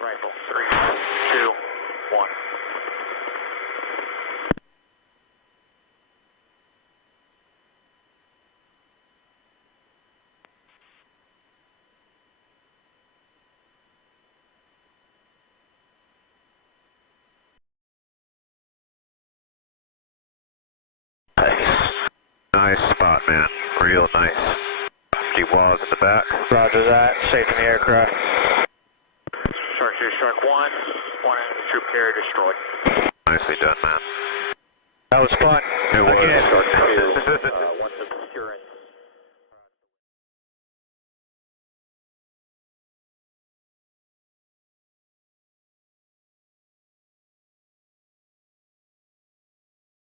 Rifle, 3, 2, 1. Nice. Nice spot, man. Real nice. Deep walls in the back. Roger that. Safe in the aircraft. Shark 2, Shark 1. One troop carrier destroyed. Nicely done, man. That was fun. It was.